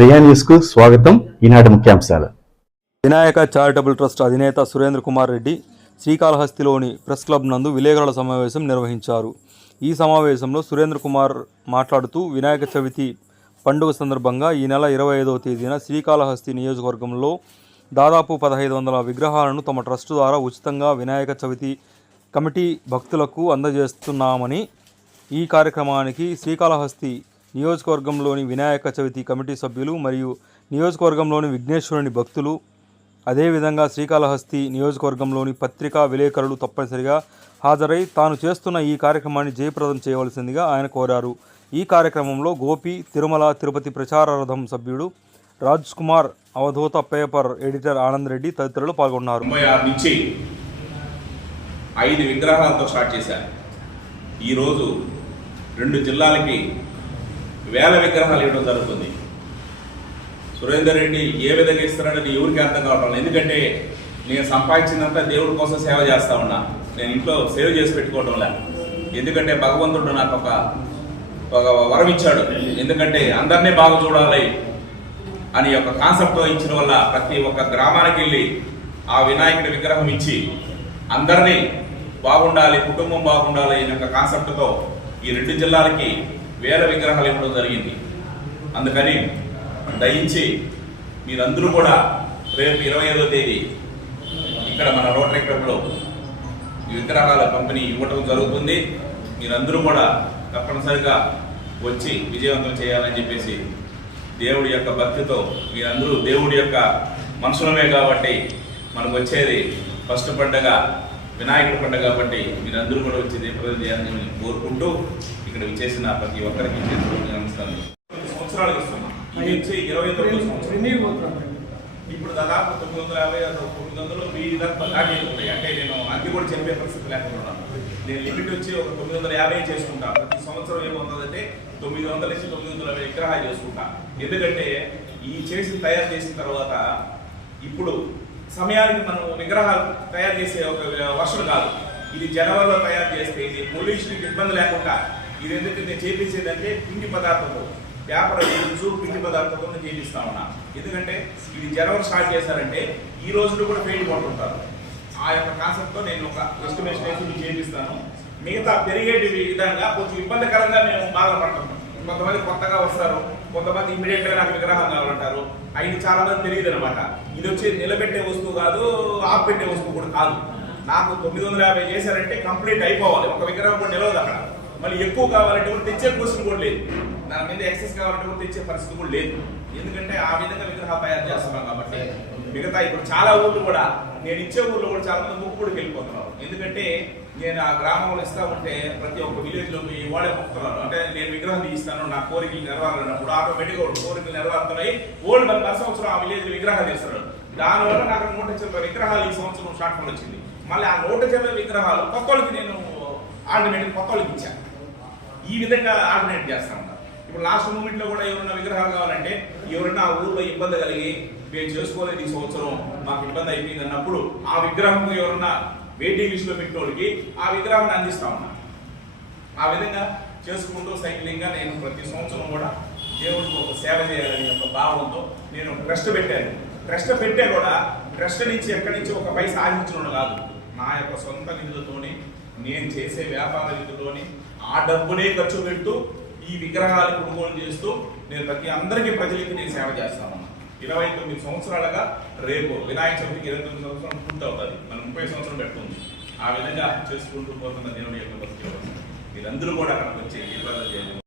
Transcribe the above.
ప్రియా స్వాగతం. ఈనాటి ముఖ్యాంశాలు. వినాయక చారిటబుల్ ట్రస్ట్ అధినేత సురేంద్ర కుమార్ రెడ్డి శ్రీకాళహస్తిలోని ప్రెస్ క్లబ్ నందు విలేకరుల సమావేశం నిర్వహించారు. ఈ సమావేశంలో సురేంద్ర కుమార్ మాట్లాడుతూ వినాయక చవితి పండుగ సందర్భంగా ఈ నెల ఇరవై ఐదవ తేదీన శ్రీకాళహస్తి నియోజకవర్గంలో దాదాపు పదహైదు వందల విగ్రహాలను తమ ట్రస్ట్ ద్వారా ఉచితంగా వినాయక చవితి కమిటీ భక్తులకు అందజేస్తున్నామని ఈ కార్యక్రమానికి శ్రీకాళహస్తి నియోజకవర్గంలోని వినాయక చవితి కమిటీ సభ్యులు మరియు నియోజకవర్గంలోని విఘ్నేశ్వరుని భక్తులు అదేవిధంగా శ్రీకాళహస్తి నియోజకవర్గంలోని పత్రికా విలేకరులు తప్పనిసరిగా హాజరై తాను చేస్తున్న ఈ కార్యక్రమాన్ని జయప్రదం చేయవలసిందిగా ఆయన కోరారు. ఈ కార్యక్రమంలో గోపి తిరుమల తిరుపతి ప్రచార రథం సభ్యుడు రాజ్ కుమార్ అవధూత పేపర్ ఎడిటర్ ఆనంద్ రెడ్డి తదితరులు పాల్గొన్నారు. నుంచి ఐదు విగ్రహాలతో స్టార్ట్ చేశారు. ఈరోజు రెండు జిల్లాలకి వేల విగ్రహాలు ఇవ్వడం జరుగుతుంది. సురేందర్ రెడ్డి ఏ విధంగా ఇస్తున్నాడని ఎవరికి అర్థం కావడం ఎందుకంటే నేను సంపాదించినంత దేవుడి కోసం సేవ చేస్తా ఉన్నా. నేను ఇంట్లో సేవ చేసి పెట్టుకోవడం లే ఎందుకంటే భగవంతుడు నాకు ఒక ఒక వరం ఇచ్చాడు. ఎందుకంటే అందరినీ బాగా చూడాలి అని ఒక కాన్సెప్ట్ ఇచ్చిన వల్ల ప్రతి ఒక్క గ్రామానికి వెళ్ళి ఆ వినాయకుడి విగ్రహం ఇచ్చి అందరినీ బాగుండాలి కుటుంబం బాగుండాలి అనే ఒక కాన్సెప్ట్తో ఈ రెండు జిల్లాలకి వేల విగ్రహాలు ఇవ్వడం జరిగింది. అందుకని దయించి మీరందరూ కూడా రేపు ఇరవై ఐదో తేదీ ఇక్కడ మన రోటరీ క్లబ్లో ఈ విగ్రహాల పంపిణీ ఇవ్వటం జరుగుతుంది. మీరందరూ కూడా తప్పనిసరిగా వచ్చి విజయవంతం చేయాలని చెప్పేసి దేవుడి యొక్క భక్తితో మీరందరూ దేవుడి యొక్క మనుషులమే కాబట్టి మనకు వచ్చేది ఫస్ట్ పండగ వినాయకుడి పండుగ కాబట్టి మీరందరూ కూడా వచ్చి దీపం చేయాలని కోరుకుంటూ ఇక్కడ విచ్చేసిన ప్రతి ఒక్కరికి నమస్కారం సంవత్సరాలకు ఇస్తున్నాం. ఇది వచ్చి ఇరవై తొమ్మిది సంవత్సరాలు ఇప్పుడు దాదాపు తొమ్మిది వందల యాభై ఆరు తొమ్మిది వందలు వెయ్యి దాకా దాటి ఉంటాయి అంటే నేను అన్ని కూడా చెప్పే పరిస్థితి లేకుండా నేను లిమిట్ వచ్చి ఒక తొమ్మిది వందల యాభై చేసుకుంటా. ప్రతి సంవత్సరం ఏమవుతుందంటే తొమ్మిది వందల నుంచి తొమ్మిది వందల యాభై విగ్రహాలు చేసుకుంటా. ఎందుకంటే ఈ చేసి తయారు చేసిన తర్వాత ఇప్పుడు సమయానికి మనం విగ్రహాలు తయారు చేసే ఒక వర్షం కాదు. ఇది జనవరిలో తయారు చేస్తే ఇది పొల్యూషన్కి ఇబ్బంది లేకుండా ఇది ఎందుకంటే నేను చేపించేదంటే పిండి పదార్థంతో వ్యాపార యూజ్ పిండి పదార్థంతో నేను చేపిస్తా ఉన్నా. ఎందుకంటే ఇది జనవరి స్టార్ట్ చేశారంటే ఈ రోజులో కూడా పెయింట్ కొంటుంటారు ఆ యొక్క కాన్సెప్ట్తో నేను ఒక ఎస్టిమేషన్ వేసి చేపిస్తాను. మిగతా పెరిగేటి విధంగా కొంచెం ఇబ్బందికరంగా మేము బాధపడుతున్నాం. కొంతమంది కొత్తగా వస్తారు కొంతమంది ఇమీడియట్గా నాకు విగ్రహం కావాలంటారు. అవి చాలా మంది తెలియదు అనమాట ఇది వచ్చి నిలబెట్టే వస్తువు కాదు ఆఫ్ పెట్టే వస్తువు కూడా కాదు. నాకు తొమ్మిది వందల యాభై చేశారంటే కంప్లీట్ అయిపోవాలి. ఒక విగ్రహం కూడా నిలవదు అక్కడ. మళ్ళీ ఎక్కువ కావాలంటే కూడా తెచ్చే క్వశ్చన్ కూడా లేదు. దాని మీద ఎక్సెస్ కావాలంటే కూడా తెచ్చే పరిస్థితి కూడా లేదు. ఎందుకంటే ఆ విధంగా విగ్రహాలు తయారు చేస్తున్నాం కాబట్టి మిగతా ఇప్పుడు చాలా ఊర్లు కూడా నేను ఇచ్చే ఊర్లో కూడా చాలా మంది ముక్కుడికి వెళ్ళిపోతున్నారు. ఎందుకంటే నేను ఆ గ్రామంలో ఇస్తా ఉంటే ప్రతి ఒక్క విలేజ్లో పోయి వాడే మొక్కుతున్నారు అంటే నేను విగ్రహం తీస్తాను నా కోరికలు నెరవేరాలన్నప్పుడు ఆటోమేటిక్గా ఒక కోరికలు నెరవేరుతున్నాయి. ఓల్డ్ మన సంవత్సరం ఆ విలేజ్ విగ్రహం విగ్రహాలు దానివల్ల నాకు నూట చిల్లర విగ్రహాలు ఈ సంవత్సరం షార్ట్ ఫోన్ వచ్చింది. మళ్ళీ ఆ నూట చిల్లర విగ్రహాలు కొత్త నేను ఆల్టర్నేటివ్ కొత్త ఇచ్చాను ఈ విధంగా ఆల్టర్నేట్ చేస్తా ఇప్పుడు లాస్ట్ మూమెంట్లో కూడా ఎవరైనా విగ్రహాలు కావాలంటే ఎవరైనా ఆ ఊర్లో ఇబ్బంది కలిగి మేము చేసుకోలేదు ఈ సంవత్సరం మాకు ఇబ్బంది అయిపోయింది అన్నప్పుడు ఆ విగ్రహం ఎవరన్నా వెయిటింగ్ లిస్ట్లో పెట్టినోడికి ఆ విగ్రహాన్ని అందిస్తా ఉన్నా. ఆ విధంగా చేసుకుంటూ సైక్లింగ్గా నేను ప్రతి సంవత్సరం కూడా దేవుడికి ఒక సేవ చేయాలని ఒక భావంతో నేను ట్రస్ట్ పెట్టాను. ట్రస్ట్ పెట్టే కూడా ట్రస్ట్ నుంచి ఎక్కడి నుంచి ఒక పైసా ఆశించడం కాదు. నా యొక్క సొంత నిధులతోని నేను చేసే వ్యాపార నిధులతోని ఆ డబ్బునే ఖర్చు పెడుతూ ఈ విగ్రహాలు కొనుగోలు చేస్తూ నేను ప్రతి అందరికీ ప్రజలకి నేను సేవ చేస్తాను ఇరవై తొమ్మిది సంవత్సరాలుగా రేపు వినాయక చవితికి ఇరవై తొమ్మిది సంవత్సరాలు పూర్తి అవుతుంది. మనం ముప్పై సంవత్సరం పెడుతుంది ఆ విధంగా చేసుకుంటూ పోతున్న దేవుడి యొక్క భక్తి మీరందరూ కూడా అక్కడికి వచ్చి దీపాలు చేయాలి